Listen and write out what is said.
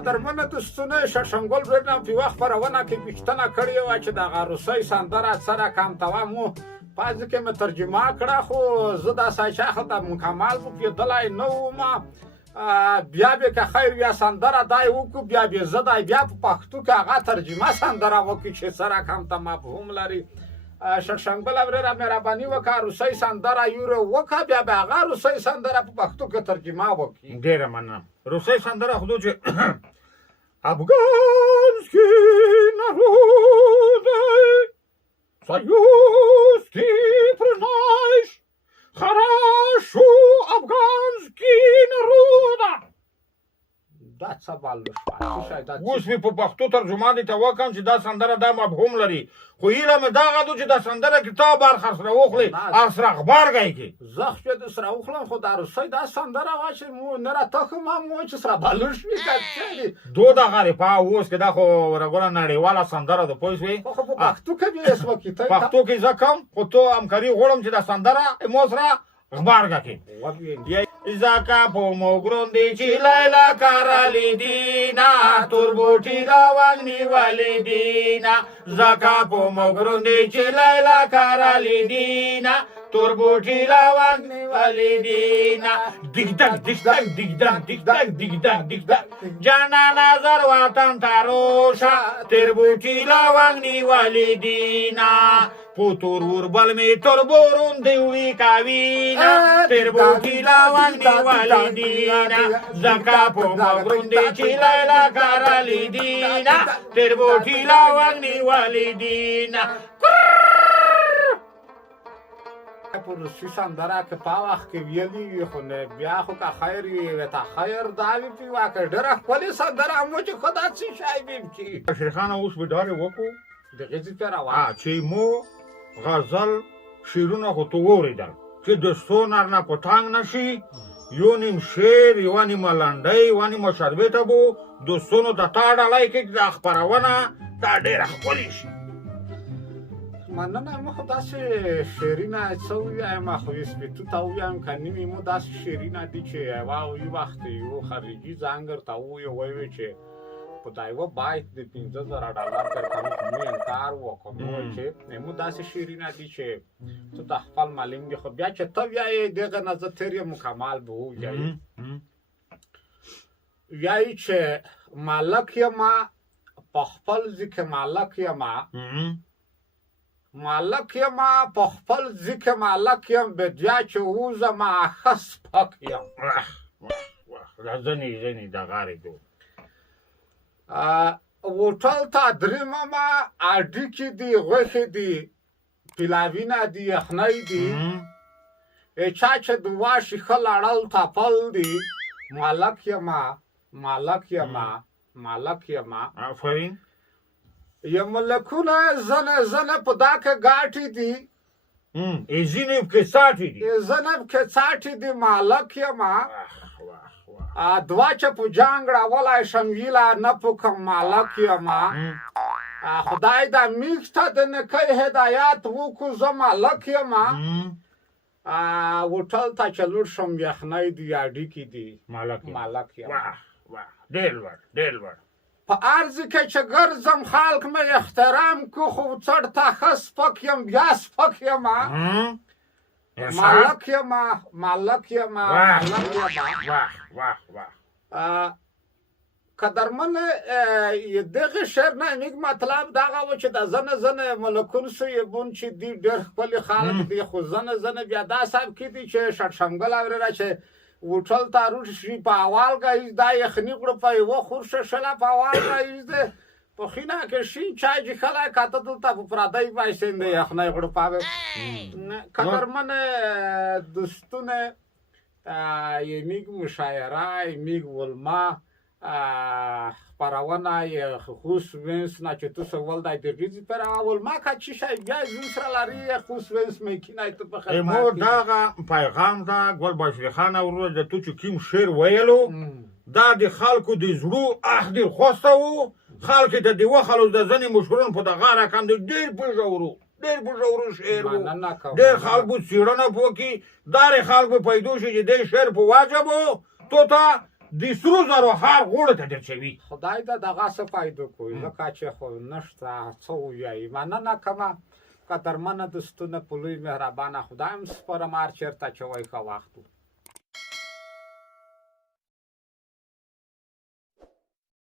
قدرمنه دوستونه شړشمګل ورنه په وخت پرونه کې پښتنه کړې و چې د روسي سندره سره کم توامو پاز کې مې ترجمه کړه خو زه دا سايشه د مکمل په دلای نو ما بیا به که خیر یا سندره دای وکړو بیا به زه دای بیا په پښتو کې هغه ترجمه سندره وکړي چې سره کم ته مفهوم لري شړشمګل ورنه مهرباني وکړه روسي سندره یو وکړه بیا به هغه روسي سندره په پښتو کې ترجمه وکړي ډیره مننه روسي سندره خو چې Афганский народ, союзский признаешь, хорошо афганский народ. دا څه بالو شاید اوس مې په پښتو ترجمه دي ته وکم چې دا سندره دا مفهوم لري خو هیله مې دا غواړم چې دا سندره کتاب بار خسره وخلي اسره اخبار غي کی زخ چې د سره وخلم خو دا روسي دا سندره واشه مو نه راته ما مو چې سره بالو شي کړي دو دا غری په اوس کې دا خو ورغونه نړیواله سندره د پوښوي خو په پښتو کې به اسمه کیته پښتو کې زکم خو ته همکاري غوړم چې دا سندره مو سره اخبار غي زکا په موګروندې چې لیلا کارالې دینا توربوټي راوغنی ولې دینا زکا په موګروندې چې لیلا کارالې دینا توربوټي راوغنی ولې دینا دګ دګ دګ دګ دګ دګ دګ دګ دګ دګ جانا نظر وطن تاروشا توربوټي راوغنی ولې دینا پوتور وربل می توربورون دیوی کاوینا توربوټي راوغنی ولې دینا زکا په موګروندې چې لیلا کارالې دینا توربوټي راوغنی ولې دینا په روسي سندره کې په وخت کې ویلي خو نه بیا خو که خیر وي ته خیر دا وي په واکه ډېره ښکلې سندره مو چې خدا څه شی بیم چې شیخانه اوس به ډارې وکړو دغه ځای ته روان چې مو غزل شیرونه خو تو واورېدل چې د سونر نه په ټانګ نشي یو نیم شعر یوه نیمه لنډۍ یوه نیمه شربته بو دوستانو ته تا ډالۍ کې دا خپرونه دا ډېره ښکلې شي مننه مو خو داسې شعرونه څه ووایم خو سپېتو ته ووایم که نیمې مو داسې شعرونه دي چې یو وخت یو خارجي ځانګړ ته ووایي چې په دا یوه بایت د $15,000 درکوم مو انکار وکړو چې مو داسې شعرونه دي چې ته د خپل معلم دي خو بیا چې ته وایې دغه نه زه تېر یې مکمل به ووایي وایي چې مالک یمه په خپل ځکه مالک یمه مالک یمه په خپل ځکه مالک یم بدیا چې ووځمه ښه سپک یم ځنې د غارې دو هوټل ته درېممه اډیکې دي غوښې دي پلاوینه دي یخنۍ دي چا چې د واشي ښه لړل تپل دي مالک یمه مالک یمه مالک یمه آفرین یا ملکونه زنه په دا کې ګاټې دي ځینې پکې څاټې دي زنه پکې څاټې دي مالک یمه دوا چې په جنګ راولی شم ویله نه پوکم مالک یمه خدای دا میږ ته د نکۍ هدایت وکړو زه مالک یمه هوټل ته چې لوړ شم یخنۍ دي اډیکې دي مالک یمه ډېر لوړ ډېر لوړ په عرض کې چې ګرځم خلک مې احترام کو خو څړ ته ښه سپک یم بیا سپک یمه مالک یمه مالک یمه قدرمن دغه شعر نه نیک مطلب دغه و چې د زنه ملکون سویبون چې دی ډېر ښکلي خلک دي خو زنه بیا دا سب کې دي چې شړشمګل اورېره چې وټل ته روشي په اول ګایز دا یخني کړو په یوه خورشه شله په اول ګایز ده په خینه کې شین چای چې خلک کاته دلته په پردی پیسې د یخنۍ کړو پاوه قدرمن دوستونه یمیګ مشاعره یمیګ ولما خپرونه یې خوس وینس نه چې تو سوال دی د غیزي پر اول ما کا چې شای بیا زین سره لري خوس وینس مې کینای ته په خیر مو داغه پیغام دا ګل بشری خان ورو د تو چې کیم شعر ویلو دا د خلکو د زړه اخ دی خوسته وو خلک ته دی وخلو د ځنې مشهورن په دغه رقم ډېر بوجورو ډېر بوجورو شعر وو ډېر خلک څېړنه وکړي دا خلک پیدا شي چې د شعر په واجبو تو ته د سرو زرو هار غوړه ته درچوي خدای ته دغه څه پیدا کوي ځکه چې خو نشته څه ووایي مننه کومه قدرمنه دوستونه په لوی مهربانه خدایم سپارم هر چېرته چې وای ښه وخت و